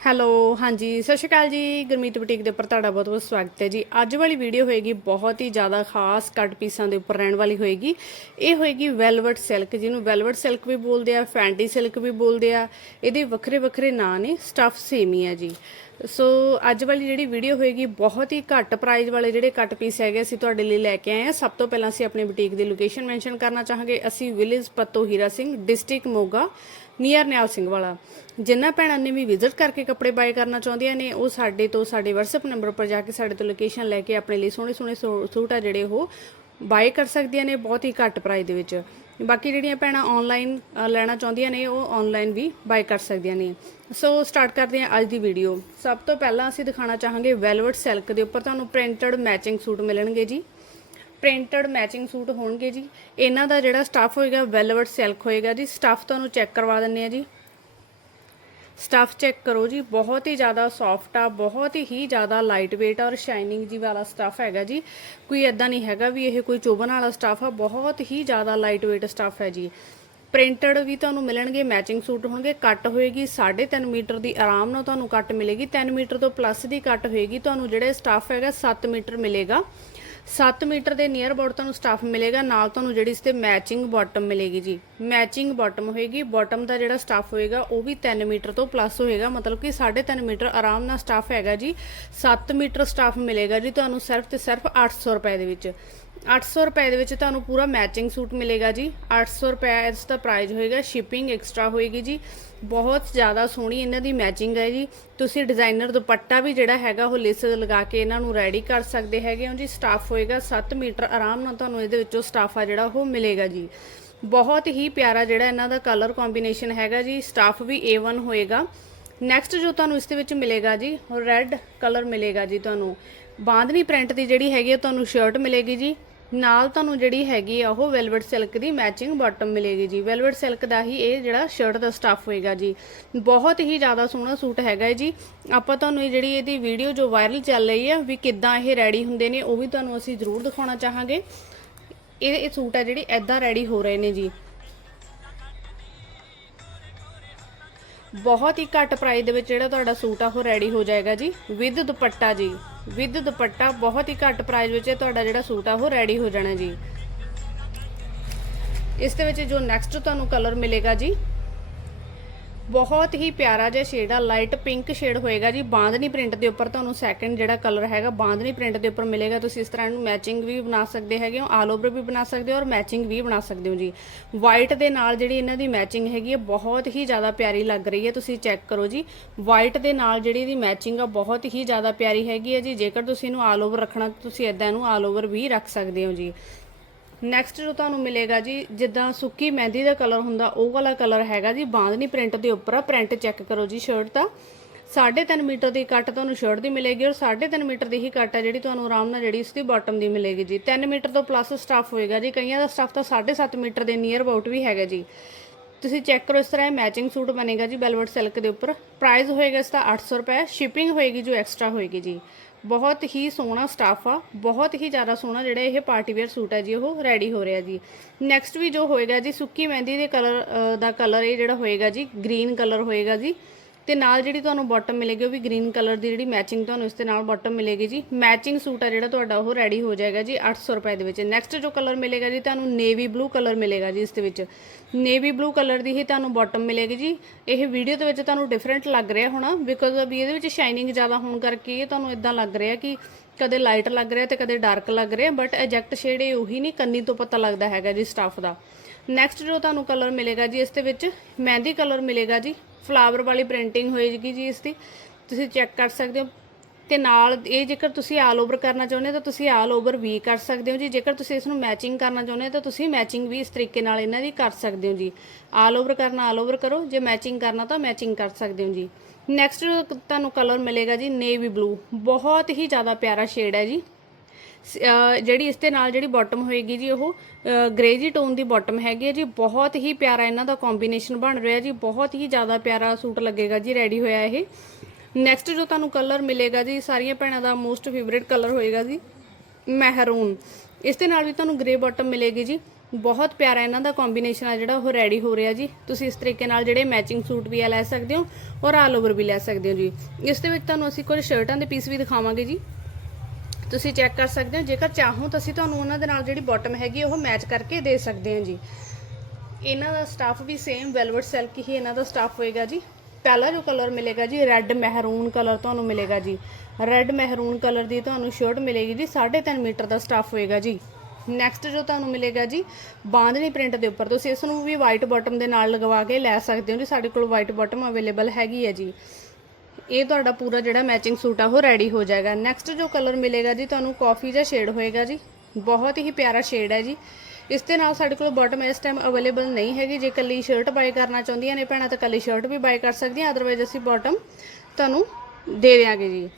Hello, ਹਾਂਜੀ, ਸਤਿ ਸ਼੍ਰੀ ਅਕਾਲ ਜੀ। ਗੁਰਮੀਤ ਬੁਟੀਕ ਦੇ ਉੱਪਰ ਤੁਹਾਡਾ ਬਹੁਤ ਬਹੁਤ ਸਵਾਗਤ ਹੈ ਜੀ। ਅੱਜ ਵਾਲੀ ਵੀਡੀਓ ਹੋਏਗੀ ਬਹੁਤ ਹੀ ਜ਼ਿਆਦਾ ਖਾਸ ਕੱਟ ਪੀਸਾਂ ਦੇ ਉੱਪਰ ਰਹਿਣ ਵਾਲੀ ਹੋਏਗੀ। ਇਹ ਹੋਏਗੀ ਵੈਲਵਟ ਸਿਲਕ, ਜਿਹਨੂੰ ਵੈਲਵਟ ਸਿਲਕ ਵੀ ਬੋਲਦੇ ਆ, ਫੈਂਟੀ ਸਿਲਕ ਵੀ ਬੋਲਦੇ ਆ। ਇਹਦੇ ਵੱਖਰੇ ਵੱਖਰੇ ਨਾਂ ਨੇ, ਸਟਫ ਸੇਮ ਹੀ ਆ ਜੀ। ਸੋ ਅੱਜ ਵਾਲੀ ਜਿਹੜੀ ਵੀਡੀਓ ਹੋਏਗੀ, ਬਹੁਤ ਹੀ ਘੱਟ ਪ੍ਰਾਈਸ ਵਾਲੇ ਜਿਹੜੇ ਕੱਟ ਪੀਸ ਹੈਗੇ ਅਸੀਂ ਤੁਹਾਡੇ ਲਈ ਲੈ ਕੇ ਆਏ ਹਾਂ। ਸਭ ਤੋਂ ਪਹਿਲਾਂ ਅਸੀਂ ਆਪਣੀ ਬੁਟੀਕ ਦੀ ਲੋਕੇਸ਼ਨ ਮੈਂਸ਼ਨ ਕਰਨਾ ਚਾਹਾਂਗੇ। ਅਸੀਂ village Patto Hira Singh district Moga near Nihal Singh Wala. ਜਿਨ੍ਹਾਂ ਭੈਣਾਂ ਨੇ ਵੀ ਵਿਜ਼ਿਟ ਕਰਕੇ ਕੱਪੜੇ ਬਾਏ ਕਰਨਾ ਚਾਹੁੰਦੀਆਂ ਨੇ, ਉਹ ਸਾਡੇ ਤੋਂ, ਸਾਡੇ WhatsApp ਨੰਬਰ ਉੱਪਰ ਜਾ ਕੇ ਸਾਡੇ ਤੋਂ ਲੋਕੇਸ਼ਨ ਲੈ ਕੇ ਆਪਣੇ ਲਈ ਸੋਹਣੇ ਸੋਹਣੇ ਸੂ- ਸੂਟ ਆ ਜਿਹੜੇ ਉਹ ਬਾਏ ਕਰ ਸਕਦੀਆਂ ਨੇ ਬਹੁਤ ਹੀ ਘੱਟ ਪ੍ਰਾਈਸ ਦੇ ਵਿੱਚ। ਬਾਕੀ ਜਿਹੜੀਆਂ ਭੈਣਾਂ ਆਨਲਾਈਨ ਲੈਣਾ ਚਾਹੁੰਦੀਆਂ ਨੇ, ਉਹ ਆਨਲਾਈਨ ਵੀ ਬਾਏ ਕਰ ਸਕਦੀਆਂ ਨੇ। ਸੋ ਸਟਾਰਟ ਕਰਦੇ ਹਾਂ ਅੱਜ ਦੀ ਵੀਡੀਓ ਸਭ ਤੋਂ ਪਹਿਲਾਂ ਅਸੀਂ ਦਿਖਾਉਣਾ ਚਾਹਾਂਗੇ ਵੈਲਵਟ ਸਿਲਕ ਦੇ ਉੱਪਰ ਤੁਹਾਨੂੰ ਪ੍ਰਿੰਟਡ ਮੈਚਿੰਗ ਸੂਟ ਮਿਲਣਗੇ ਜੀ। ਪ੍ਰਿੰਟਡ ਮੈਚਿੰਗ ਸੂਟ ਹੋਣਗੇ ਜੀ। ਇਹਨਾਂ ਦਾ ਜਿਹੜਾ ਸਟੱਫ ਹੋਏਗਾ ਵੈਲਵਟ ਸਿਲਕ ਹੋਏਗਾ ਜੀ। ਸਟੱਫ ਤੁਹਾਨੂੰ ਚੈੱਕ ਕਰਵਾ ਦਿੰਨੇ ਆ ਜੀ। ਸਟਫ ਚੈੱਕ ਕਰੋ ਜੀ। ਬਹੁਤ ਹੀ ਜ਼ਿਆਦਾ ਸੌਫਟ ਆ, ਬਹੁਤ ਹੀ ਜ਼ਿਆਦਾ ਲਾਈਟ weight ਔਰ ਸ਼ਾਈਨਿੰਗ ਜੀ ਵਾਲਾ ਸਟਫ ਹੈਗਾ ਜੀ। ਕੋਈ ਐਦਾਂ ਨਹੀਂ ਹੈਗਾ ਵੀ ਇਹ ਕੋਈ ਚੁਭਣ ਵਾਲਾ ਸਟਫ ਆ, ਬਹੁਤ ਹੀ ਜ਼ਿਆਦਾ ਲਾਈਟ weight ਸਟਫ ਹੈ ਜੀ। ਪ੍ਰਿੰਟਡ ਵੀ ਤੁਹਾਨੂੰ ਮਿਲਣਗੇ ਮੈਚਿੰਗ ਸੂਟ ਹੋਣਗੇ ਕੱਟ ਹੋਏਗੀ 3.5 ਮੀਟਰ ਦੀ ਆਰਾਮ ਨਾਲ ਤੁਹਾਨੂੰ ਕੱਟ ਮਿਲੇਗੀ। 3 ਮੀਟਰ ਤੋਂ ਪਲੱਸ ਦੀ ਕੱਟ ਹੋਏਗੀ, ਤੁਹਾਨੂੰ ਜਿਹੜੇ ਸਟਫ ਹੈਗਾ 7 ਮੀਟਰ ਮਿਲੇਗਾ। 7 ਮੀਟਰ ਦੇ ਨੀਅਰ ਅਬਾਊਟ ਤੁਹਾਨੂੰ ਸਟਫ ਮਿਲੇਗਾ, ਨਾਲ ਤੁਹਾਨੂੰ ਜਿਹੜੀ ਇਸ ਤੇ ਮੈਚਿੰਗ ਬਾਟਮ ਮਿਲੇਗੀ ਜੀ। ਮੈਚਿੰਗ ਬਾਟਮ ਹੋਏਗੀ ਬਾਟਮ ਦਾ ਜਿਹੜਾ ਸਟਫ ਹੋਏਗਾ, ਉਹ ਵੀ 3 ਮੀਟਰ ਤੋਂ ਪਲੱਸ ਹੋਏਗਾ। ਮਤਲਬ ਕਿ 3.5 ਮੀਟਰ ਆਰਾਮ ਨਾਲ ਸਟਫ ਹੈਗਾ ਜੀ। 7 ਮੀਟਰ ਸਟਫ ਮਿਲੇਗਾ ਜੀ ਤੁਹਾਨੂੰ ਸਿਰਫ ਤੇ ਸਿਰਫ 800 ਰੁਪਏ ਦੇ ਵਿੱਚ। 800 ਰੁਪਏ ਦੇ ਵਿੱਚ ਤੁਹਾਨੂੰ ਪੂਰਾ ਮੈਚਿੰਗ ਸੂਟ ਮਿਲੇਗਾ ਜੀ। 800 ਰੁਪਏ ਇਸ ਦਾ ਪ੍ਰਾਈਸ ਹੋਏਗਾ ਸ਼ਿਪਿੰਗ ਐਕਸਟਰਾ ਹੋਏਗੀ ਜੀ। ਬਹੁਤ ਜ਼ਿਆਦਾ ਸੋਹਣੀ ਇਹਨਾਂ ਦੀ ਮੈਚਿੰਗ ਹੈ ਜੀ। ਤੁਸੀਂ ਡਿਜ਼ਾਈਨਰ ਦੁਪੱਟਾ ਵੀ ਜਿਹੜਾ ਹੈਗਾ, ਉਹ ਲਿਸ ਲਗਾ ਕੇ ਇਹਨਾਂ ਨੂੰ ਰੈਡੀ ਕਰ ਸਕਦੇ ਹੈਗੇ ਹੋ ਜੀ। ਸਟਾਫ ਹੋਏਗਾ 7 ਮੀਟਰ ਆਰਾਮ ਨਾਲ ਤੁਹਾਨੂੰ ਇਹਦੇ ਵਿੱਚੋਂ ਸਟਾਫ ਆ ਜਿਹੜਾ, ਉਹ ਮਿਲੇਗਾ ਜੀ। ਬਹੁਤ ਹੀ ਪਿਆਰਾ ਜਿਹੜਾ ਇਹਨਾਂ ਦਾ ਕਲਰ ਕੰਬੀਨੇਸ਼ਨ ਹੈਗਾ ਜੀ। ਸਟਾਫ ਵੀ A1 ਹੋਏਗਾ। ਨੈਕਸਟ ਜੋ ਤੁਹਾਨੂੰ ਇਸ ਦੇ ਵਿੱਚ ਮਿਲੇਗਾ ਜੀ ਰੈੱਡ ਕਲਰ ਮਿਲੇਗਾ ਜੀ ਤੁਹਾਨੂੰ। ਬਾਂਦਨੀ ਪ੍ਰਿੰਟ ਦੀ ਜਿਹੜੀ ਹੈਗੀ ਹੈ ਤੁਹਾਨੂੰ ਸ਼ਰਟ ਮਿਲੇਗੀ ਜੀ। ਨਾਲ ਤੁਹਾਨੂੰ ਜਿਹੜੀ ਹੈਗੀ ਆ ਉਹ ਵੈਲਵਟ ਸਿਲਕ ਦੀ ਮੈਚਿੰਗ ਬਾਟਮ ਮਿਲੇਗੀ ਜੀ। ਵੈਲਵਟ ਸਿਲਕ ਦਾ ਹੀ ਇਹ ਜਿਹੜਾ ਸ਼ਰਟ ਦਾ ਸਟੱਫ ਹੋਏਗਾ ਜੀ। ਬਹੁਤ ਹੀ ਜ਼ਿਆਦਾ ਸੋਹਣਾ ਸੂਟ ਹੈਗਾ ਹੈ ਜੀ। ਆਪਾਂ ਤੁਹਾਨੂੰ ਇਹ ਜਿਹੜੀ ਇਹਦੀ ਵੀਡੀਓ ਜੋ ਵਾਇਰਲ ਚੱਲ ਰਹੀ ਹੈ ਵੀ ਕਿੱਦਾਂ ਇਹ ਰੈਡੀ ਹੁੰਦੇ ਨੇ, ਉਹ ਵੀ ਤੁਹਾਨੂੰ ਅਸੀਂ ਜ਼ਰੂਰ ਦਿਖਾਉਣਾ ਚਾਹਾਂਗੇ। ਇਹ ਇਹ ਸੂਟ ਆ ਜਿਹੜੀ ਐਦਾਂ ਰੈਡੀ ਹੋ ਰਹੇ ਨੇ ਜੀ। ਬਹੁਤ ਹੀ ਘੱਟ ਪ੍ਰਾਈਸ ਦੇ ਵਿੱਚ ਜਿਹੜਾ ਤੁਹਾਡਾ ਸੂਟ ਆ ਉਹ ਰੈਡੀ ਹੋ ਜਾਏਗਾ ਜੀ। ਵਿਦ ਦੁਪੱਟਾ ਜੀ। ਵਿਦ ਦੁਪੱਟਾ ਬਹੁਤ ਹੀ ਘੱਟ ਪ੍ਰਾਈਸ ਵਿੱਚ ਤੁਹਾਡਾ ਜਿਹੜਾ ਸੂਟ ਆ, ਉਹ ਰੈਡੀ ਹੋ ਜਾਣਾ ਜੀ। ਇਸ ਦੇ ਵਿੱਚ ਜੋ ਨੈਕਸਟ ਤੁਹਾਨੂੰ ਕਲਰ ਮਿਲੇਗਾ ਜੀ ਬਹੁਤ ਹੀ ਪਿਆਰਾ ਜਿਹਾ ਸ਼ੇਡ ਆ ਲਾਈਟ ਪਿੰਕ ਸ਼ੇਡ ਹੋਏਗਾ ਜੀ ਬਾਂਦਨੀ ਪ੍ਰਿੰਟ ਦੇ ਉੱਪਰ ਤੁਹਾਨੂੰ ਸੈਕੰਡ ਜਿਹੜਾ ਕਲਰ ਹੈਗਾ ਬਾਂਦਨੀ ਪ੍ਰਿੰਟ ਦੇ ਉੱਪਰ ਮਿਲੇਗਾ। ਤੁਸੀਂ ਇਸ ਤਰ੍ਹਾਂ ਇਹਨੂੰ ਮੈਚਿੰਗ ਵੀ ਬਣਾ ਸਕਦੇ ਹੈਗੇ ਹੋ ਆਲ ਓਵਰ ਵੀ ਬਣਾ ਸਕਦੇ ਹੋ ਔਰ ਮੈਚਿੰਗ ਵੀ ਬਣਾ ਸਕਦੇ ਹੋ ਜੀ। ਵਾਈਟ ਦੇ ਨਾਲ ਜਿਹੜੀ ਇਹਨਾਂ ਦੀ ਮੈਚਿੰਗ ਹੈਗੀ ਹੈ ਬਹੁਤ ਹੀ ਜ਼ਿਆਦਾ ਪਿਆਰੀ ਲੱਗ ਰਹੀ ਹੈ, ਤੁਸੀਂ ਚੈੱਕ ਕਰੋ ਜੀ। ਵਾਈਟ ਦੇ ਨਾਲ ਜਿਹੜੀ ਇਹਦੀ ਮੈਚਿੰਗ ਆ, ਬਹੁਤ ਹੀ ਜ਼ਿਆਦਾ ਪਿਆਰੀ ਹੈਗੀ ਹੈ ਜੀ। ਜੇਕਰ ਤੁਸੀਂ ਇਹਨੂੰ ਆਲ ਓਵਰ ਰੱਖਣਾ, ਤੁਸੀਂ ਇਦਾਂ ਇਹਨੂੰ ਆਲ ਓਵਰ ਵੀ ਰੱਖ ਸਕਦੇ ਹੋ ਜੀ। ਨੈਕਸਟ ਜੋ ਤੁਹਾਨੂੰ ਮਿਲੇਗਾ ਜੀ, ਜਿੱਦਾਂ ਸੁੱਕੀ ਮਹਿੰਦੀ ਦਾ ਕਲਰ ਹੁੰਦਾ, ਉਹ ਵਾਲਾ ਕਲਰ ਹੈਗਾ ਜੀ ਬਾਂਦਨੀ ਪ੍ਰਿੰਟ ਦੇ ਉੱਪਰ ਆ ਪ੍ਰਿੰਟ ਚੈੱਕ ਕਰੋ ਜੀ ਸ਼ਰਟ ਦਾ। 3.5 ਮੀਟਰ ਦੀ ਕੱਟ ਤੁਹਾਨੂੰ ਸ਼ਰਟ ਦੀ ਮਿਲੇਗੀ ਔਰ 3.5 ਮੀਟਰ ਦੀ ਹੀ ਕੱਟ ਆ ਜਿਹੜੀ ਤੁਹਾਨੂੰ ਆਰਾਮ ਨਾਲ ਜਿਹੜੀ ਇਸ ਦੀ ਬਾਟਮ ਦੀ ਮਿਲੇਗੀ ਜੀ। 3 ਮੀਟਰ ਤੋਂ ਪਲੱਸ ਸਟਾਫ ਹੋਏਗਾ ਜੀ। ਕਈਆਂ ਦਾ ਸਟਾਫ ਤਾਂ 7.5 ਮੀਟਰ ਦੇ ਨੀਅਰ ਅਬਾਊਟ ਵੀ ਹੈਗਾ ਜੀ। ਤੁਸੀਂ ਚੈੱਕ ਕਰੋ ਇਸ ਤਰ੍ਹਾਂ ਇਹ ਮੈਚਿੰਗ ਸੂਟ ਬਣੇਗਾ ਜੀ ਵੈਲਵਟ ਸਿਲਕ ਦੇ ਉੱਪਰ। ਪ੍ਰਾਈਸ ਹੋਏਗਾ ਇਸ ਦਾ 800 ਰੁਪਏ ਸ਼ਿਪਿੰਗ ਹੋਏਗੀ ਜੋ ਐਕਸਟਰਾ ਹੋਏਗੀ ਜੀ। ਬਹੁਤ ਹੀ ਸੋਹਣਾ ਸਟਾਫ ਆ, ਬਹੁਤ ਹੀ ਜ਼ਿਆਦਾ ਸੋਹਣਾ ਜਿਹੜਾ ਇਹ ਪਾਰਟੀ ਵੇਅਰ ਸੂਟ ਹੈ ਜੀ, ਉਹ ਰੈਡੀ ਹੋ ਰਿਹਾ ਜੀ। ਨੈਕਸਟ ਵੀ ਜੋ ਹੋਏਗਾ ਜੀ, ਸੁੱਕੀ ਮਹਿੰਦੀ ਦੇ ਕਲਰ ਦਾ ਕਲਰ ਇਹ ਜਿਹੜਾ ਹੋਏਗਾ ਜੀ ਗ੍ਰੀਨ ਕਲਰ ਹੋਏਗਾ ਜੀ। ਤੇ ਨਾਲ ਜਿਹੜੀ ਤੁਹਾਨੂੰ ਬਾਟਮ ਮਿਲੇਗੀ ਉਹ ਵੀ ਗ੍ਰੀਨ ਕਲਰ ਦੀ ਜਿਹੜੀ ਮੈਚਿੰਗ ਤੁਹਾਨੂੰ ਇਸ ਦੇ ਨਾਲ ਬਾਟਮ ਮਿਲੇਗੀ ਜੀ। ਮੈਚਿੰਗ ਸੂਟ ਆ ਜਿਹੜਾ ਤੁਹਾਡਾ, ਉਹ ਰੈਡੀ ਹੋ ਜਾਏਗਾ ਜੀ 800 ਰੁਪਏ ਦੇ ਵਿੱਚ। ਨੈਕਸਟ ਜੋ ਕਲਰ ਮਿਲੇਗਾ ਜੀ, ਤੁਹਾਨੂੰ ਨੇਵੀ ਬਲੂ ਕਲਰ ਮਿਲੇਗਾ ਜੀ ਇਸ ਦੇ ਵਿੱਚ। ਨੇਵੀ ਬਲੂ ਕਲਰ ਦੀ ਹੀ ਤੁਹਾਨੂੰ ਬਾਟਮ ਮਿਲੇਗੀ ਜੀ। ਇਹ ਵੀਡੀਓ ਦੇ ਵਿੱਚ ਤੁਹਾਨੂੰ ਡਿਫਰੈਂਟ ਲੱਗ ਰਿਹਾ ਹੋਣਾ ਬਿਕੋਜ਼ ਵੀ ਇਹਦੇ ਵਿੱਚ ਸ਼ਾਈਨਿੰਗ ਜ਼ਿਆਦਾ ਹੋਣ ਕਰਕੇ ਇਹ ਤੁਹਾਨੂੰ ਇਦਾਂ ਲੱਗ ਰਿਹਾ ਕਿ ਕਦੇ ਲਾਈਟ ਲੱਗ ਰਿਹਾ ਤੇ ਕਦੇ ਡਾਰਕ ਲੱਗ ਰਿਹਾ ਬਟ ਐਗਜੈਕਟ ਸ਼ੇਡ ਇਹ ਉਹੀ ਨਹੀਂ, ਕੰਨੀ ਤੋਂ ਪਤਾ ਲੱਗਦਾ ਹੈਗਾ ਜੀ ਸਟਾਫ ਦਾ। ਨੈਕਸਟ ਜੋ ਤੁਹਾਨੂੰ ਕਲਰ ਮਿਲੇਗਾ ਜੀ, ਇਸ ਦੇ ਵਿੱਚ ਮਹਿੰਦੀ ਕਲਰ ਮਿਲੇਗਾ ਜੀ ਫਲਾਵਰ ਵਾਲੀ ਪ੍ਰਿੰਟਿੰਗ ਹੋਏਗੀ ਜੀ ਇਸ ਦੀ ਤੁਸੀਂ ਚੈੱਕ ਕਰ ਸਕਦੇ ਹੋ। ਤੇ ਨਾਲ ਇਹ ਜੇਕਰ ਤੁਸੀਂ ਆਲ ਓਵਰ ਕਰਨਾ ਚਾਹੁੰਦੇ ਹੋ, ਤਾਂ ਤੁਸੀਂ ਆਲ ਓਵਰ ਵੀ ਕਰ ਸਕਦੇ ਹੋ ਜੀ। ਜੇਕਰ ਤੁਸੀਂ ਇਸ ਨੂੰ ਮੈਚਿੰਗ ਕਰਨਾ ਚਾਹੁੰਦੇ ਹੋ, ਤਾਂ ਤੁਸੀਂ ਮੈਚਿੰਗ ਵੀ ਇਸ ਤਰੀਕੇ ਨਾਲ ਇਹਨਾਂ ਦੀ ਕਰ ਸਕਦੇ ਹੋ ਜੀ। ਆਲ ਓਵਰ ਕਰਨਾ ਆਲ ਓਵਰ ਕਰੋ। ਜੇ ਮੈਚਿੰਗ ਕਰਨਾ, ਤਾਂ ਮੈਚਿੰਗ ਕਰ ਸਕਦੇ ਹੋ ਜੀ। ਨੈਕਸਟ ਤੁਹਾਨੂੰ ਕਲਰ ਮਿਲੇਗਾ ਜੀ ਨੇਵੀ ਬਲੂ ਬਹੁਤ ਹੀ ਜ਼ਿਆਦਾ ਪਿਆਰਾ ਸ਼ੇਡ ਹੈ ਜੀ। ਜਿਹੜੀ ਇਸ ਦੇ ਨਾਲ ਜਿਹੜੀ ਬਾਟਮ ਹੋਏਗੀ ਜੀ, ਉਹ ਗ੍ਰੇਜੀ ਟੋਨ ਦੀ ਬਾਟਮ ਹੈਗੀ ਹੈ ਜੀ। ਬਹੁਤ ਹੀ ਪਿਆਰਾ ਇਹਨਾਂ ਦਾ ਕੰਬੀਨੇਸ਼ਨ ਬਣ ਰਿਹਾ ਜੀ। ਬਹੁਤ ਹੀ ਜ਼ਿਆਦਾ ਪਿਆਰਾ ਸੂਟ ਲੱਗੇਗਾ ਜੀ ਰੈਡੀ ਹੋਇਆ ਇਹ। ਨੈਕਸਟ ਜੋ ਤੁਹਾਨੂੰ ਕਲਰ ਮਿਲੇਗਾ ਜੀ, ਸਾਰੀਆਂ ਭੈਣਾਂ ਦਾ ਮੋਸਟ ਫੇਵਰੇਟ ਕਲਰ ਹੋਏਗਾ ਜੀ ਮਹਿਰੂਨ ਇਸ ਦੇ ਨਾਲ ਵੀ ਤੁਹਾਨੂੰ ਗ੍ਰੇ ਬਾਟਮ ਮਿਲੇਗੀ ਜੀ। ਬਹੁਤ ਪਿਆਰਾ ਇਹਨਾਂ ਦਾ ਕੰਬੀਨੇਸ਼ਨ ਆ ਜਿਹੜਾ, ਉਹ ਰੈਡੀ ਹੋ ਰਿਹਾ ਜੀ। ਤੁਸੀਂ ਇਸ ਤਰੀਕੇ ਨਾਲ ਜਿਹੜੇ ਮੈਚਿੰਗ ਸੂਟ ਵੀ ਆ ਲੈ ਸਕਦੇ ਹੋ ਔਰ ਆਲ ਓਵਰ ਵੀ ਲੈ ਸਕਦੇ ਹੋ ਜੀ। ਇਸ ਦੇ ਵਿੱਚ ਤੁਹਾਨੂੰ ਅਸੀਂ ਕੁਝ ਸ਼ਰਟਾਂ ਦੇ ਪੀਸ ਵੀ ਦਿਖਾਵਾਂਗੇ ਜੀ। ਤੁਸੀਂ ਚੈੱਕ ਕਰ ਸਕਦੇ ਹੋ। ਜੇਕਰ ਚਾਹੋ ਤਾਂ ਅਸੀਂ ਤੁਹਾਨੂੰ ਉਹਨਾਂ ਦੇ ਨਾਲ ਜਿਹੜੀ ਬਾਟਮ ਹੈਗੀ ਉਹ ਮੈਚ ਕਰਕੇ ਦੇ ਸਕਦੇ ਹਾਂ ਜੀ। ਇਹਨਾਂ ਦਾ ਸਟਾਫ ਵੀ ਸੇਮ ਵੈਲਵਟ ਸਿਲਕ ਹੀ ਇਹਨਾਂ ਦਾ ਸਟਾਫ ਹੋਏਗਾ ਜੀ। ਪਹਿਲਾ ਜੋ ਕਲਰ ਮਿਲੇਗਾ ਜੀ ਰੈੱਡ ਮਹਿਰੂਨ ਕਲਰ ਤੁਹਾਨੂੰ ਮਿਲੇਗਾ ਜੀ। ਰੈੱਡ ਮਹਿਰੂਨ ਕਲਰ ਦੀ ਤੁਹਾਨੂੰ ਸ਼ਰਟ ਮਿਲੇਗੀ ਜੀ 3.5 ਮੀਟਰ ਦਾ ਸਟਾਫ ਹੋਏਗਾ ਜੀ। ਨੈਕਸਟ ਜੋ ਤੁਹਾਨੂੰ ਮਿਲੇਗਾ ਜੀ ਬਾਂਦਨੀ ਪ੍ਰਿੰਟ ਦੇ ਉੱਪਰ। ਤੁਸੀਂ ਇਸ ਨੂੰ ਵੀ ਵਾਈਟ ਬਾਟਮ ਦੇ ਨਾਲ ਲਗਵਾ ਕੇ ਲੈ ਸਕਦੇ ਹੋ ਜੀ। ਸਾਡੇ ਕੋਲ ਵਾਈਟ ਬਾਟਮ ਅਵੇਲੇਬਲ ਹੈਗੀ ਹੈ ਜੀ। ਇਹ ਤੁਹਾਡਾ ਪੂਰਾ ਜਿਹੜਾ ਮੈਚਿੰਗ ਸੂਟ ਆ, ਉਹ ਰੈਡੀ ਹੋ ਜਾਏਗਾ। ਨੈਕਸਟ ਜੋ ਕਲਰ ਮਿਲੇਗਾ ਜੀ, ਤੁਹਾਨੂੰ ਕਾਫੀ ਜਿਹਾ ਸ਼ੇਡ ਹੋਏਗਾ ਜੀ। ਬਹੁਤ ਹੀ ਪਿਆਰਾ ਸ਼ੇਡ ਹੈ ਜੀ। ਇਸ ਦੇ ਨਾਲ ਸਾਡੇ ਕੋਲ ਬਾਟਮ ਇਸ ਟਾਈਮ ਅਵੇਲੇਬਲ ਨਹੀਂ ਹੈਗੀ। ਜੇ ਕੱਲੀ ਸ਼ਰਟ ਬਾਈ ਕਰਨਾ ਚਾਹੁੰਦੀਆਂ ਨੇ ਭੈਣਾਂ, ਤਾਂ ਕੱਲੀ ਸ਼ਰਟ ਵੀ ਬਾਈ ਕਰ ਸਕਦੀਆਂ। ਅਦਰਵਾਈਜ਼ ਅਸੀਂ ਬਾਟਮ ਤੁਹਾਨੂੰ ਦੇ ਦਿਆਂਗੇ ਜੀ।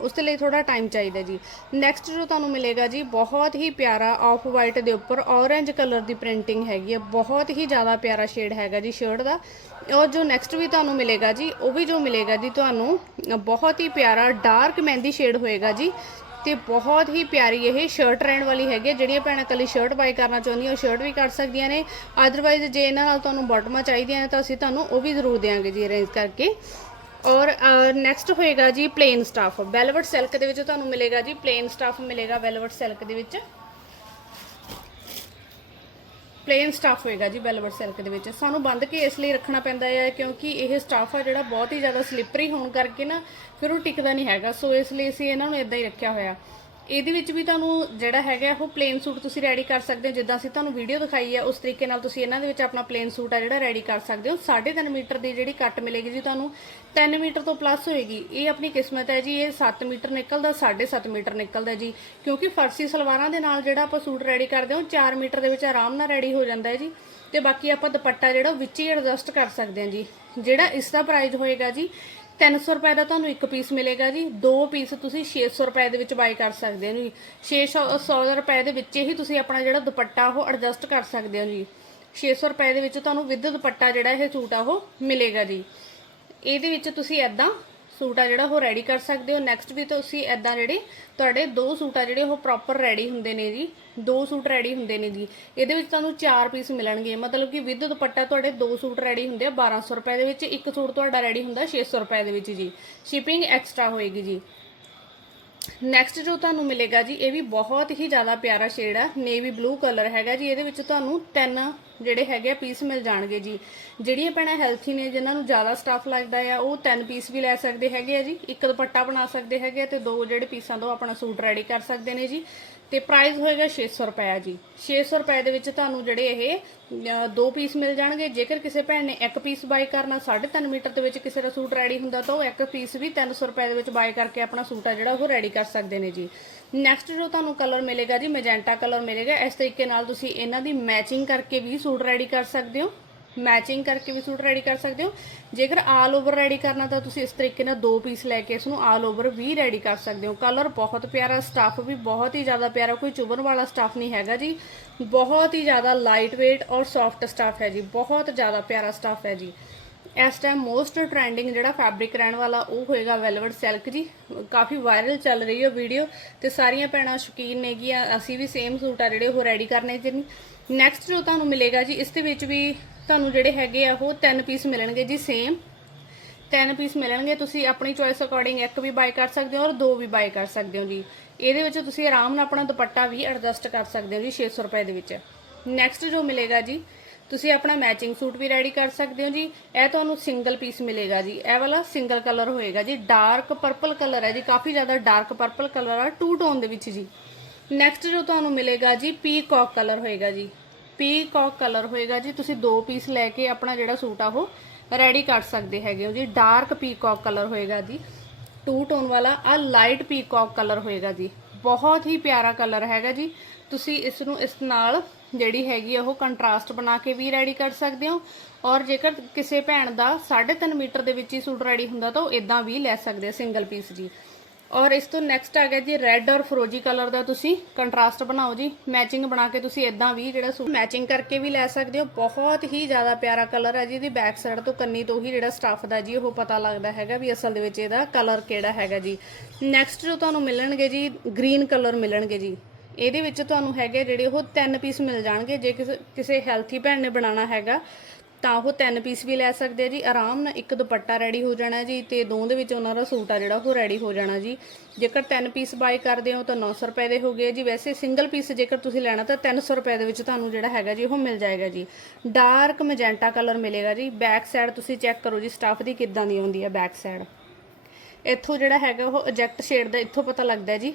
ਉਸ ਦੇ ਲਈ ਥੋੜਾ ਟਾਈਮ ਚਾਹੀਦਾ ਜੀ। ਨੈਕਸਟ ਜੋ ਤੁਹਾਨੂੰ ਮਿਲੇਗਾ ਜੀ, ਬਹੁਤ ਹੀ ਪਿਆਰਾ ਆਫ ਵਾਈਟ ਦੇ ਉੱਪਰ ਔਰੇਂਜ ਕਲਰ ਦੀ ਪ੍ਰਿੰਟਿੰਗ ਹੈਗੀ ਹੈ। ਬਹੁਤ ਹੀ ਜ਼ਿਆਦਾ ਪਿਆਰਾ ਸ਼ੇਡ ਹੈਗਾ ਜੀ ਸ਼ਰਟ ਦਾ। ਔਰ ਜੋ ਨੈਕਸਟ ਵੀ ਤੁਹਾਨੂੰ ਮਿਲੇਗਾ ਜੀ, ਉਹ ਵੀ ਜੋ ਮਿਲੇਗਾ ਜੀ ਤੁਹਾਨੂੰ, ਬਹੁਤ ਹੀ ਪਿਆਰਾ ਡਾਰਕ ਮਹਿੰਦੀ ਸ਼ੇਡ ਹੋਏਗਾ ਜੀ। ਤੇ ਬਹੁਤ ਹੀ ਪਿਆਰੀ ਇਹ ਸ਼ਰਟ ਰਹਿਣ ਵਾਲੀ ਹੈਗੀ ਹੈ। ਜਿਹੜੀਆਂ ਭੈਣਾਂ ਕੱਲੀ ਸ਼ਰਟ ਬਾਈ ਕਰਨਾ ਚਾਹੁੰਦੀਆਂ, ਉਹ ਸ਼ਰਟ ਵੀ ਕਰ ਸਕਦੀਆਂ ਨੇ। ਅਦਰਵਾਈਜ਼ ਜੇ ਇਹਨਾਂ ਨਾਲ ਤੁਹਾਨੂੰ ਬਾਟਮਾਂ ਚਾਹੀਦੀਆਂ ਨੇ, ਤਾਂ ਅਸੀਂ ਤੁਹਾਨੂੰ ਉਹ ਵੀ ਜ਼ਰੂਰ ਦੇਵਾਂਗੇ ਜੀ ਅਰੇਂਜ ਕਰਕੇ। ਔਰ ਨੈਕਸਟ ਹੋਏਗਾ ਜੀ ਪਲੇਨ ਸਟਾਫ ਵੈਲਵਟ ਸਿਲਕ ਦੇ ਵਿੱਚ ਤੁਹਾਨੂੰ ਮਿਲੇਗਾ ਜੀ ਪਲੇਨ ਸਟਾਫ ਮਿਲੇਗਾ ਵੈਲਵਟ ਸਿਲਕ ਦੇ ਵਿੱਚ। ਪਲੇਨ ਸਟਾਫ ਹੋਏਗਾ ਜੀ ਵੈਲਵਟ ਸਿਲਕ ਦੇ ਵਿੱਚ। ਸਾਨੂੰ ਬੰਦ ਕੇ ਇਸ ਲਈ ਰੱਖਣਾ ਪੈਂਦਾ ਹੈ ਕਿਉਂਕਿ ਇਹ ਸਟਾਫ ਆ ਜਿਹੜਾ ਬਹੁਤ ਹੀ ਜ਼ਿਆਦਾ ਸਲਿਪਰੀ ਹੋਣ ਕਰਕੇ ਨਾ, ਫਿਰ ਉਹ ਟਿਕਦਾ ਨਹੀਂ ਹੈਗਾ। ਸੋ ਇਸ ਲਈ ਅਸੀਂ ਇਹਨਾਂ ਨੂੰ ਇਦਾਂ ਹੀ ਰੱਖਿਆ ਹੋਇਆ। ਇਹਦੇ ਵਿੱਚ ਵੀ ਤੁਹਾਨੂੰ ਜਿਹੜਾ ਹੈਗਾ ਉਹ ਪਲੇਨ ਸੂਟ ਤੁਸੀਂ ਰੈਡੀ ਕਰ ਸਕਦੇ ਹੋ। ਜਿੱਦਾਂ ਅਸੀਂ ਤੁਹਾਨੂੰ ਵੀਡੀਓ ਦਿਖਾਈ ਹੈ ਉਸ ਤਰੀਕੇ ਨਾਲ ਤੁਸੀਂ ਇਹਨਾਂ ਦੇ ਵਿੱਚ ਆਪਣਾ ਪਲੇਨ ਸੂਟ ਆ ਜਿਹੜਾ ਰੈਡੀ ਕਰ ਸਕਦੇ ਹੋ। 3.5 ਮੀਟਰ ਦੀ ਜਿਹੜੀ ਕੱਟ ਮਿਲੇਗੀ ਜੀ ਤੁਹਾਨੂੰ 3 ਮੀਟਰ ਤੋਂ ਪਲੱਸ ਹੋਏਗੀ। ਇਹ ਆਪਣੀ ਕਿਸਮਤ ਹੈ ਜੀ, ਇਹ 7 ਮੀਟਰ ਨਿਕਲਦਾ 7.5 ਮੀਟਰ ਨਿਕਲਦਾ ਜੀ। ਕਿਉਂਕਿ ਫਰਸੀ ਸਲਵਾਰਾਂ ਦੇ ਨਾਲ ਜਿਹੜਾ ਆਪਾਂ ਸੂਟ ਰੈਡੀ ਕਰਦੇ ਹਾਂ 4 ਮੀਟਰ ਦੇ ਵਿੱਚ ਆਰਾਮ ਨਾਲ ਰੈਡੀ ਹੋ ਜਾਂਦਾ ਹੈ ਜੀ। ਤੇ ਬਾਕੀ ਆਪਾਂ ਦੁਪੱਟਾ ਜਿਹੜਾ ਉਹ ਵਿੱਚ ਹੀ ਐਡਜਸਟ ਕਰ ਸਕਦੇ ਹਾਂ ਜੀ। ਜਿਹੜਾ ਇਸ ਦਾ ਪ੍ਰਾਈਸ ਹੋਏਗਾ ਜੀ 300 ਰੁਪਏ ਦਾ ਤੁਹਾਨੂੰ ਇੱਕ ਪੀਸ ਮਿਲੇਗਾ ਜੀ। ਦੋ ਪੀਸ ਤੁਸੀਂ 600 ਰੁਪਏ ਦੇ ਵਿੱਚ ਬਾਈ ਕਰ ਸਕਦੇ ਹੋ ਜੀ। 600 ਰੁਪਏ ਦੇ ਵਿੱਚ ਹੀ ਤੁਸੀਂ ਆਪਣਾ ਜਿਹੜਾ ਦੁਪੱਟਾ ਉਹ ਐਡਜਸਟ ਕਰ ਸਕਦੇ ਹੋ ਜੀ। 600 ਰੁਪਏ ਦੇ ਵਿੱਚ ਤੁਹਾਨੂੰ ਵਿਦ ਦੁਪੱਟਾ ਜਿਹੜਾ ਇਹ ਸੂਟ ਆ ਉਹ ਮਿਲੇਗਾ ਜੀ। ਇਹਦੇ ਵਿੱਚ ਤੁਸੀਂ ਐਦਾਂ ਸੂਟ ਆ ਜਿਹੜਾ ਉਹ ਰੈਡੀ ਕਰ ਸਕਦੇ ਹੋ। ਨੈਕਸਟ ਵੀ ਤੁਸੀਂ ਐਦਾਂ ਜਿਹੜੇ ਤੁਹਾਡੇ ਦੋ ਸੂਟ ਆ ਜਿਹੜੇ ਉਹ ਪ੍ਰੋਪਰ ਰੈਡੀ ਹੁੰਦੇ ਨੇ ਜੀ। ਦੋ ਸੂਟ ਰੈਡੀ ਹੁੰਦੇ ਨੇ ਜੀ। ਇਹਦੇ ਵਿੱਚ ਤੁਹਾਨੂੰ ਚਾਰ ਪੀਸ ਮਿਲਣਗੇ। ਮਤਲਬ ਕਿ ਵਿਦ ਦੁਪੱਟਾ ਤੁਹਾਡੇ ਦੋ ਸੂਟ ਰੈਡੀ ਹੁੰਦੇ ਆ। 1200 ਰੁਪਏ ਦੇ ਵਿੱਚ ਇੱਕ ਸੂਟ ਤੁਹਾਡਾ ਰੈਡੀ ਹੁੰਦਾ 600 ਰੁਪਏ ਦੇ ਵਿੱਚ ਜੀ। ਸ਼ਿਪਿੰਗ ਐਕਸਟਰਾ ਹੋਏਗੀ ਜੀ। ਨੈਕਸਟ ਜੋ ਤੁਹਾਨੂੰ ਮਿਲੇਗਾ ਜੀ, ਇਹ ਵੀ ਬਹੁਤ ਹੀ ਜ਼ਿਆਦਾ ਪਿਆਰਾ ਸ਼ੇਡ ਆ। ਨੇਵੀ ਬਲੂ ਕਲਰ ਹੈਗਾ ਜੀ, ਇਹਦੇ ਵਿੱਚ ਤੁਹਾਨੂੰ ਤਿੰਨ ਜਿਹੜੇ ਹੈਗੇ ਆ ਪੀਸ ਮਿਲ ਜਾਣਗੇ ਜੀ। ਜਿਹੜੀਆਂ ਭੈਣਾਂ ਹੈਲਥੀ ਨੇ, ਜਿਨ੍ਹਾਂ ਨੂੰ ਜ਼ਿਆਦਾ ਸਟਾਫ ਲੱਗਦਾ ਆ, ਉਹ ਤਿੰਨ ਪੀਸ ਵੀ ਲੈ ਸਕਦੇ ਹੈਗੇ ਆ ਜੀ। ਇੱਕ ਦੁਪੱਟਾ ਬਣਾ ਸਕਦੇ ਹੈਗੇ ਆ ਤੇ ਦੋ ਜਿਹੜੇ ਪੀਸਾਂ ਤੋਂ ਆਪਣਾ ਸੂਟ ਰੈਡੀ ਕਰ ਸਕਦੇ ਨੇ ਜੀ। ਤੇ ਪ੍ਰਾਈਸ ਹੋਏਗਾ 600 ਰੁਪਏ ਜੀ। 600 ਰੁਪਏ ਦੇ ਵਿੱਚ ਤੁਹਾਨੂੰ ਜਿਹੜੇ ਇਹ ਦੋ ਪੀਸ ਮਿਲ ਜਾਣਗੇ। ਜੇਕਰ ਕਿਸੇ ਭੈਣ ਨੇ ਇੱਕ ਪੀਸ ਬਾਈ ਕਰਨਾ 3.5 ਮੀਟਰ ਦੇ ਵਿੱਚ ਕਿਸੇ ਦਾ ਸੂਟ ਰੈਡੀ ਹੁੰਦਾ, ਤਾਂ ਉਹ ਇੱਕ ਪੀਸ ਵੀ 300 ਰੁਪਏ ਦੇ ਵਿੱਚ ਬਾਈ ਕਰਕੇ ਆਪਣਾ ਸੂਟ ਆ ਜਿਹੜਾ, ਉਹ ਰੈਡੀ ਕਰ ਸਕਦੇ ਨੇ ਜੀ। ਨੈਕਸਟ ਜੋ ਤੁਹਾਨੂੰ ਕਲਰ ਮਿਲੇਗਾ ਜੀ ਮੈਜੈਂਟਾ ਕਲਰ ਮਿਲੇਗਾ। ਇਸ ਤਰੀਕੇ ਨਾਲ ਤੁਸੀਂ ਇਹਨਾਂ ਦੀ ਮੈਚਿੰਗ ਕਰਕੇ ਵੀ ਸੂਟ ਰੈਡੀ ਕਰ ਸਕਦੇ ਹੋ। ਮੈਚਿੰਗ ਕਰਕੇ ਵੀ ਸੂਟ ਰੈਡੀ ਕਰ ਸਕਦੇ ਹੋ। ਜੇਕਰ ਆਲ ਓਵਰ ਰੈਡੀ ਕਰਨਾ ਤਾਂ ਤੁਸੀਂ ਇਸ ਤਰੀਕੇ ਨਾਲ ਦੋ ਪੀਸ ਲੈ ਕੇ ਇਸ ਨੂੰ ਆਲ ਓਵਰ ਵੀ ਰੈਡੀ ਕਰ ਸਕਦੇ ਹੋ। ਕਲਰ ਬਹੁਤ ਪਿਆਰਾ ਸਟੱਫ ਵੀ ਬਹੁਤ ਹੀ ਜ਼ਿਆਦਾ ਪਿਆਰਾ, ਕੋਈ ਚੁਭਣ ਵਾਲਾ ਸਟੱਫ ਨਹੀਂ ਹੈਗਾ ਜੀ। ਬਹੁਤ ਹੀ ਜ਼ਿਆਦਾ ਲਾਈਟ weight ਔਰ ਸੌਫਟ ਸਟੱਫ ਹੈ ਜੀ। ਬਹੁਤ ਜ਼ਿਆਦਾ ਪਿਆਰਾ ਸਟੱਫ ਹੈ ਜੀ। ਇਸ ਟਾਈਮ ਮੋਸਟ ਟ੍ਰੈਂਡਿੰਗ ਜਿਹੜਾ ਫੈਬਰਿਕ ਰਹਿਣ ਵਾਲਾ ਉਹ ਹੋਏਗਾ ਵੈਲਵਟ ਸਿਲਕ ਜੀ। ਕਾਫੀ ਵਾਇਰਲ ਚੱਲ ਰਹੀ ਹੈ ਵੀਡੀਓ ਤੇ ਸਾਰੀਆਂ ਭੈਣਾਂ ਸ਼ੌਕੀਨ ਨੇਗੀਆਂ ਅਸੀਂ ਵੀ ਸੇਮ ਸੂਟ ਆ ਜਿਹੜੇ ਉਹ ਰੈਡੀ ਕਰਨੇ ਜਿੰਨੀ ਨੈਕਸਟ ਜੋ ਤੁਹਾਨੂੰ ਮਿਲੇਗਾ ਜੀ, ਇਸ ਦੇ ਵਿੱਚ ਵੀ ਤੁਹਾਨੂੰ ਜਿਹੜੇ ਹੈਗੇ ਆ, ਉਹ ਤਿੰਨ ਪੀਸ ਮਿਲਣਗੇ ਜੀ ਸੇਮ ਤਿੰਨ ਪੀਸ ਮਿਲਣਗੇ, ਤੁਸੀਂ ਆਪਣੀ ਚੋਇਸ ਅਕੋਰਡਿੰਗ ਇੱਕ ਵੀ ਬਾਈ ਕਰ ਸਕਦੇ ਹੋ ਔਰ ਦੋ ਵੀ ਬਾਈ ਕਰ ਸਕਦੇ ਹੋ ਜੀ। ਇਹਦੇ ਵਿੱਚ ਤੁਸੀਂ ਆਰਾਮ ਨਾਲ ਆਪਣਾ ਦੁਪੱਟਾ ਵੀ ਐਡਜਸਟ ਕਰ ਸਕਦੇ ਹੋ ਜੀ 600 ਰੁਪਏ ਦੇ ਵਿੱਚ। ਨੈਕਸਟ ਜੋ ਮਿਲੇਗਾ ਜੀ, ਤੁਸੀਂ ਆਪਣਾ ਮੈਚਿੰਗ ਸੂਟ ਵੀ ਰੈਡੀ ਕਰ ਸਕਦੇ ਹੋ ਜੀ। ਇਹ ਤੁਹਾਨੂੰ ਸਿੰਗਲ ਪੀਸ ਮਿਲੇਗਾ ਜੀ। ਇਹ ਵਾਲਾ ਸਿੰਗਲ ਕਲਰ ਹੋਏਗਾ ਜੀ। ਡਾਰਕ ਪਰਪਲ ਕਲਰ ਹੈ ਜੀ। ਕਾਫੀ ਜ਼ਿਆਦਾ ਡਾਰਕ ਪਰਪਲ ਕਲਰ ਆ ਟੂ ਟੋਨ ਦੇ ਵਿੱਚ ਜੀ। ਨੈਕਸਟ ਜੋ ਤੁਹਾਨੂੰ ਮਿਲੇਗਾ ਜੀ ਪੀਕੌਕ ਕਲਰ ਹੋਏਗਾ ਜੀ। ਪੀਕੌਕ ਕਲਰ ਹੋਏਗਾ ਜੀ, ਤੁਸੀਂ ਦੋ ਪੀਸ ਲੈ ਕੇ ਆਪਣਾ ਜਿਹੜਾ ਸੂਟ ਆ ਉਹ ਰੈਡੀ ਕਰ ਸਕਦੇ ਹੈਗੇ ਹੋ ਜੀ। ਡਾਰਕ ਪੀਕੌਕ ਕਲਰ ਹੋਏਗਾ ਜੀ। ਟੂ ਟੋਨ ਵਾਲਾ, ਆ ਲਾਈਟ ਪੀਕੌਕ ਕਲਰ ਹੋਏਗਾ ਜੀ। ਬਹੁਤ ਹੀ ਪਿਆਰਾ ਕਲਰ ਹੈਗਾ ਜੀ। ਤੁਸੀਂ ਇਸ ਨੂੰ ਇਸ ਨਾਲ ਜਿਹੜੀ ਹੈਗੀ ਆ ਉਹ ਕੰਟਰਾਸਟ ਬਣਾ ਕੇ ਵੀ ਰੈਡੀ ਕਰ ਸਕਦੇ ਹੋ। ਔਰ ਜੇਕਰ ਕਿਸੇ ਭੈਣ ਦਾ 3.5 ਮੀਟਰ ਦੇ ਵਿੱਚ ਹੀ ਸੂਟ ਰੈਡੀ ਹੁੰਦਾ ਤਾਂ ਉਹ ਇਦਾਂ ਵੀ ਲੈ ਸਕਦੇ ਸਿੰਗਲ ਪੀਸ ਜੀ। ਔਰ ਇਸ ਤੋਂ ਨੈਕਸਟ ਆ ਗਿਆ ਜੀ ਰੈੱਡ ਔਰ ਫਰੋਜੀ ਕਲਰ ਦਾ ਤੁਸੀਂ ਕੰਟਰਾਸਟ ਬਣਾਓ ਜੀ। ਮੈਚਿੰਗ ਬਣਾ ਕੇ ਤੁਸੀਂ ਇਦਾਂ ਵੀ ਜਿਹੜਾ ਸੂਟ ਮੈਚਿੰਗ ਕਰਕੇ ਵੀ ਲੈ ਸਕਦੇ ਹੋ। ਬਹੁਤ ਹੀ ਜ਼ਿਆਦਾ ਪਿਆਰਾ ਕਲਰ ਹੈ ਜੀ। ਇਹਦੀ ਬੈਕ ਸਾਈਡ ਤੋਂ ਕੰਨੀ ਤੋਂ ਹੀ ਜਿਹੜਾ ਸਟੱਫ ਦਾ ਜੀ, ਉਹ ਪਤਾ ਲੱਗਦਾ ਹੈਗਾ ਵੀ ਅਸਲ ਦੇ ਵਿੱਚ ਇਹਦਾ ਕਲਰ ਕਿਹੜਾ ਹੈਗਾ ਜੀ। ਨੈਕਸਟ ਜੋ ਤੁਹਾਨੂੰ ਮਿਲਣਗੇ ਜੀ ਗ੍ਰੀਨ ਕਲਰ ਮਿਲਣਗੇ ਜੀ। ਇਹਦੇ ਵਿੱਚ ਤੁਹਾਨੂੰ ਹੈਗੇ ਜਿਹੜੇ ਉਹ ਤਿੰਨ ਪੀਸ ਮਿਲ ਜਾਣਗੇ। ਜੇ ਕਿਸੇ ਕਿਸੇ ਹੈਲਥੀ ਭੈਣ ਨੇ ਬਣਾਉਣਾ ਹੈਗਾ ਤਾਂ ਉਹ ਤਿੰਨ ਪੀਸ ਵੀ ਲੈ ਸਕਦੇ ਆ ਜੀ। ਆਰਾਮ ਨਾਲ ਇੱਕ ਦੁਪੱਟਾ ਰੈਡੀ ਹੋ ਜਾਣਾ ਜੀ ਤੇ ਦੋ ਦੇ ਵਿੱਚ ਉਹਨਾਂ ਦਾ ਸੂਟ ਆ ਜਿਹੜਾ, ਉਹ ਰੈਡੀ ਹੋ ਜਾਣਾ ਜੀ। ਜੇਕਰ ਤਿੰਨ ਪੀਸ ਬਾਈ ਕਰਦੇ ਹੋ ਤਾਂ 900 ਰੁਪਏ ਦੇ ਹੋਗੇ ਜੀ। ਵੈਸੇ ਸਿੰਗਲ ਪੀਸ ਜੇਕਰ ਤੁਸੀਂ ਲੈਣਾ ਤਾਂ 300 ਰੁਪਏ ਦੇ ਵਿੱਚ ਤੁਹਾਨੂੰ ਜਿਹੜਾ ਹੈਗਾ ਜੀ, ਉਹ ਮਿਲ ਜਾਏਗਾ ਜੀ। ਡਾਰਕ ਮੈਜੈਂਟਾ ਕਲਰ ਮਿਲੇਗਾ ਜੀ। ਬੈਕ ਸਾਈਡ ਤੁਸੀਂ ਚੈੱਕ ਕਰੋ ਜੀ ਸਟਾਫ ਦੀ ਕਿੱਦਾਂ ਦੀ ਆਉਂਦੀ ਹੈ ਬੈਕ ਸਾਈਡ ਇੱਥੋਂ ਜਿਹੜਾ ਹੈਗਾ ਉਹ ਇਜੈਕਟ ਸ਼ੇਡ ਦਾ ਇੱਥੋਂ ਪਤਾ ਲੱਗਦਾ ਜੀ।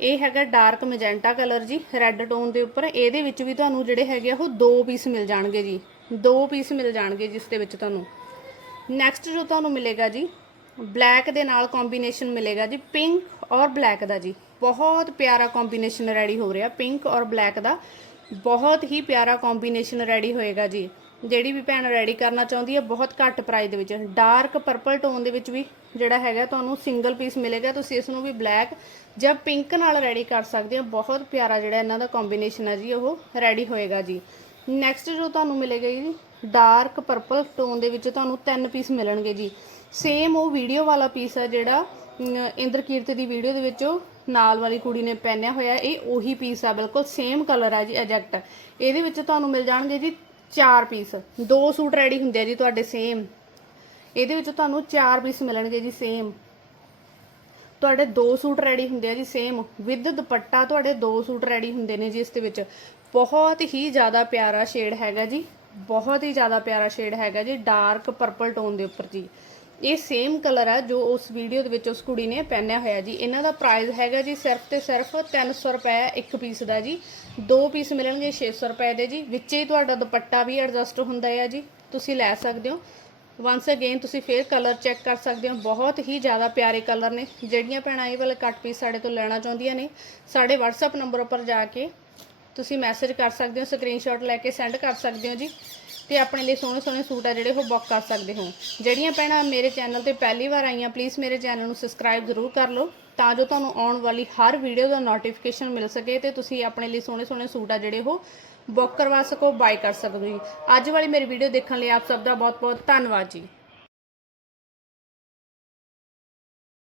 ਇਹ ਹੈਗਾ ਡਾਰਕ ਮੈਜੈਂਟਾ ਕਲਰ ਜੀ। ਰੈੱਡ ਟੋਨ ਦੇ ਉੱਪਰ। ਇਹਦੇ ਵਿੱਚ ਵੀ ਤੁਹਾਨੂੰ ਜਿਹੜੇ ਹੈਗੇ ਆ, ਉਹ ਦੋ ਪੀਸ ਮਿਲ ਜਾਣਗੇ ਜੀ। ਦੋ ਪੀਸ ਮਿਲ ਜਾਣਗੇ ਜਿਸ ਦੇ ਵਿੱਚ ਤੁਹਾਨੂੰ। ਨੈਕਸਟ ਜੋ ਤੁਹਾਨੂੰ ਮਿਲੇਗਾ ਜੀ ਬਲੈਕ ਦੇ ਨਾਲ ਕੰਬੀਨੇਸ਼ਨ ਮਿਲੇਗਾ ਜੀ ਪਿੰਕ ਔਰ ਬਲੈਕ ਦਾ ਜੀ। ਬਹੁਤ ਪਿਆਰਾ ਕੰਬੀਨੇਸ਼ਨ ਰੈਡੀ ਹੋ ਰਿਹਾ ਪਿੰਕ ਔਰ ਬਲੈਕ ਦਾ। ਬਹੁਤ ਹੀ ਪਿਆਰਾ ਕੰਬੀਨੇਸ਼ਨ ਰੈਡੀ ਹੋਏਗਾ ਜੀ। ਜਿਹੜੀ ਵੀ ਭੈਣ ਰੈਡੀ ਕਰਨਾ ਚਾਹੁੰਦੀ ਹੈ, ਬਹੁਤ ਘੱਟ ਪ੍ਰਾਈਸ ਦੇ ਵਿੱਚ। ਡਾਰਕ ਪਰਪਲ ਟੋਨ ਦੇ ਵਿੱਚ ਵੀ ਜਿਹੜਾ ਹੈਗਾ, ਤੁਹਾਨੂੰ ਸਿੰਗਲ ਪੀਸ ਮਿਲੇਗਾ। ਤੁਸੀਂ ਇਸ ਨੂੰ ਵੀ ਬਲੈਕ ਜਾਂ ਪਿੰਕ ਨਾਲ ਰੈਡੀ ਕਰ ਸਕਦੇ ਹੋ। ਬਹੁਤ ਪਿਆਰਾ ਜਿਹੜਾ ਇਹਨਾਂ ਦਾ ਕੰਬੀਨੇਸ਼ਨ ਹੈ ਜੀ, ਉਹ ਰੈਡੀ ਹੋਏਗਾ ਜੀ। ਨੈਕਸਟ ਜੋ ਤੁਹਾਨੂੰ ਮਿਲੇਗਾ ਜੀ ਡਾਰਕ ਪਰਪਲ ਟੋਨ ਦੇ ਵਿੱਚ ਤੁਹਾਨੂੰ ਤਿੰਨ ਪੀਸ ਮਿਲਣਗੇ ਜੀ। ਸੇਮ ਉਹ ਵੀਡੀਓ ਵਾਲਾ ਪੀਸ ਹੈ ਜਿਹੜਾ ਇੰਦਰ ਕੀਰਤ ਦੀ ਵੀਡੀਓ ਦੇ ਵਿੱਚ ਉਹ ਨਾਲ ਵਾਲੀ ਕੁੜੀ ਨੇ ਪਹਿਨਿਆ ਹੋਇਆ, ਇਹ ਉਹੀ ਪੀਸ ਆ, ਬਿਲਕੁਲ ਸੇਮ ਕਲਰ ਹੈ ਜੀ ਐਜੈਕਟ ਇਹਦੇ ਵਿੱਚ ਤੁਹਾਨੂੰ ਮਿਲ ਜਾਣਗੇ ਜੀ ਚਾਰ ਪੀਸ ਦੋ ਸੂਟ ਰੈਡੀ ਹੁੰਦੇ ਆ ਜੀ ਤੁਹਾਡੇ ਸੇਮ ਇਹਦੇ ਵਿੱਚ ਤੁਹਾਨੂੰ ਚਾਰ ਪੀਸ ਮਿਲਣਗੇ ਜੀ ਸੇਮ ਤੁਹਾਡੇ ਦੋ ਸੂਟ ਰੈਡੀ ਹੁੰਦੇ ਆ ਜੀ ਸੇਮ ਵਿਦ ਦੁਪੱਟਾ ਤੁਹਾਡੇ ਦੋ ਸੂਟ ਰੈਡੀ ਹੁੰਦੇ ਨੇ ਜੀ ਇਸ ਦੇ ਵਿੱਚ। ਬਹੁਤ ਹੀ ਜ਼ਿਆਦਾ ਪਿਆਰਾ ਸ਼ੇਡ ਹੈਗਾ ਜੀ। ਬਹੁਤ ਹੀ ਜ਼ਿਆਦਾ ਪਿਆਰਾ ਸ਼ੇਡ ਹੈਗਾ ਜੀ ਡਾਰਕ ਪਰਪਲ ਟੋਨ ਦੇ ਉੱਪਰ ਜੀ। ਇਹ ਸੇਮ ਕਲਰ ਆ ਜੋ ਉਸ ਵੀਡੀਓ ਦੇ ਵਿੱਚ ਉਸ ਕੁੜੀ ਨੇ ਪਹਿਨਿਆ ਹੋਇਆ ਜੀ। ਇਹਨਾਂ ਦਾ ਪ੍ਰਾਈਸ ਹੈਗਾ ਜੀ ਸਿਰਫ ਤੇ ਸਿਰਫ 300 ਰੁਪਏ ਇੱਕ ਪੀਸ ਦਾ ਜੀ। ਦੋ ਪੀਸ ਮਿਲਣਗੇ 600 ਰੁਪਏ ਦੇ ਜੀ। ਵਿੱਚ ਹੀ ਤੁਹਾਡਾ ਦੁਪੱਟਾ ਵੀ ਐਡਜਸਟ ਹੁੰਦਾ ਹੈ ਜੀ। ਤੁਸੀਂ ਲੈ ਸਕਦੇ ਹੋ। ਵਾਂਸ ਅਗੇਨ ਤੁਸੀਂ ਫੇਰ ਕਲਰ ਚੈੱਕ ਕਰ ਸਕਦੇ ਹੋ। ਬਹੁਤ ਹੀ ਜ਼ਿਆਦਾ ਪਿਆਰੇ ਕਲਰ ਨੇ। ਜਿਹੜੀਆਂ ਭੈਣਾਂ ਇਹ ਵਾਲੇ ਕੱਟ ਪੀਸ ਸਾਡੇ ਤੋਂ ਲੈਣਾ ਚਾਹੁੰਦੀਆਂ ਨੇ, ਸਾਡੇ WhatsApp ਨੰਬਰ ਉੱਪਰ ਜਾ ਕੇ ਤੁਸੀਂ ਮੈਸੇਜ ਕਰ ਸਕਦੇ ਹੋ ਸਕਰੀਨਸ਼ਾਟ ਲੈ ਕੇ ਸੈਂਡ ਕਰ ਸਕਦੇ ਹੋ ਜੀ ਤੇ ਆਪਣੇ ਲਈ ਸੋਹਣੇ ਸੋਹਣੇ ਸੂਟ ਆ ਜਿਹੜੇ ਉਹ ਬੁੱਕ ਕਰ ਸਕਦੇ ਹੋ। ਜਿਹੜੀਆਂ ਭੈਣਾਂ ਮੇਰੇ ਚੈਨਲ ਤੇ ਪਹਿਲੀ ਵਾਰ ਆਈਆਂ ਪਲੀਜ਼ ਮੇਰੇ ਚੈਨਲ ਨੂੰ ਸਬਸਕ੍ਰਾਈਬ ਜ਼ਰੂਰ ਕਰ ਲਓ ਤਾਂ ਜੋ ਤੁਹਾਨੂੰ ਆਉਣ ਵਾਲੀ ਹਰ ਵੀਡੀਓ ਦਾ ਨੋਟੀਫਿਕੇਸ਼ਨ ਮਿਲ ਸਕੇ ਤੇ ਤੁਸੀਂ ਆਪਣੇ ਲਈ ਸੋਹਣੇ ਸੋਹਣੇ ਸੂਟ ਆ ਜਿਹੜੇ ਉਹ ਬੁੱਕ ਕਰਵਾ ਸਕੋ ਬਾਈ ਕਰ ਸਕੋ ਜੀ। ਅੱਜ ਵਾਲੀ ਮੇਰੀ ਵੀਡੀਓ ਦੇਖਣ ਲਈ ਆਪ ਸਭ ਦਾ ਬਹੁਤ ਬਹੁਤ ਧੰਨਵਾਦ ਜੀ।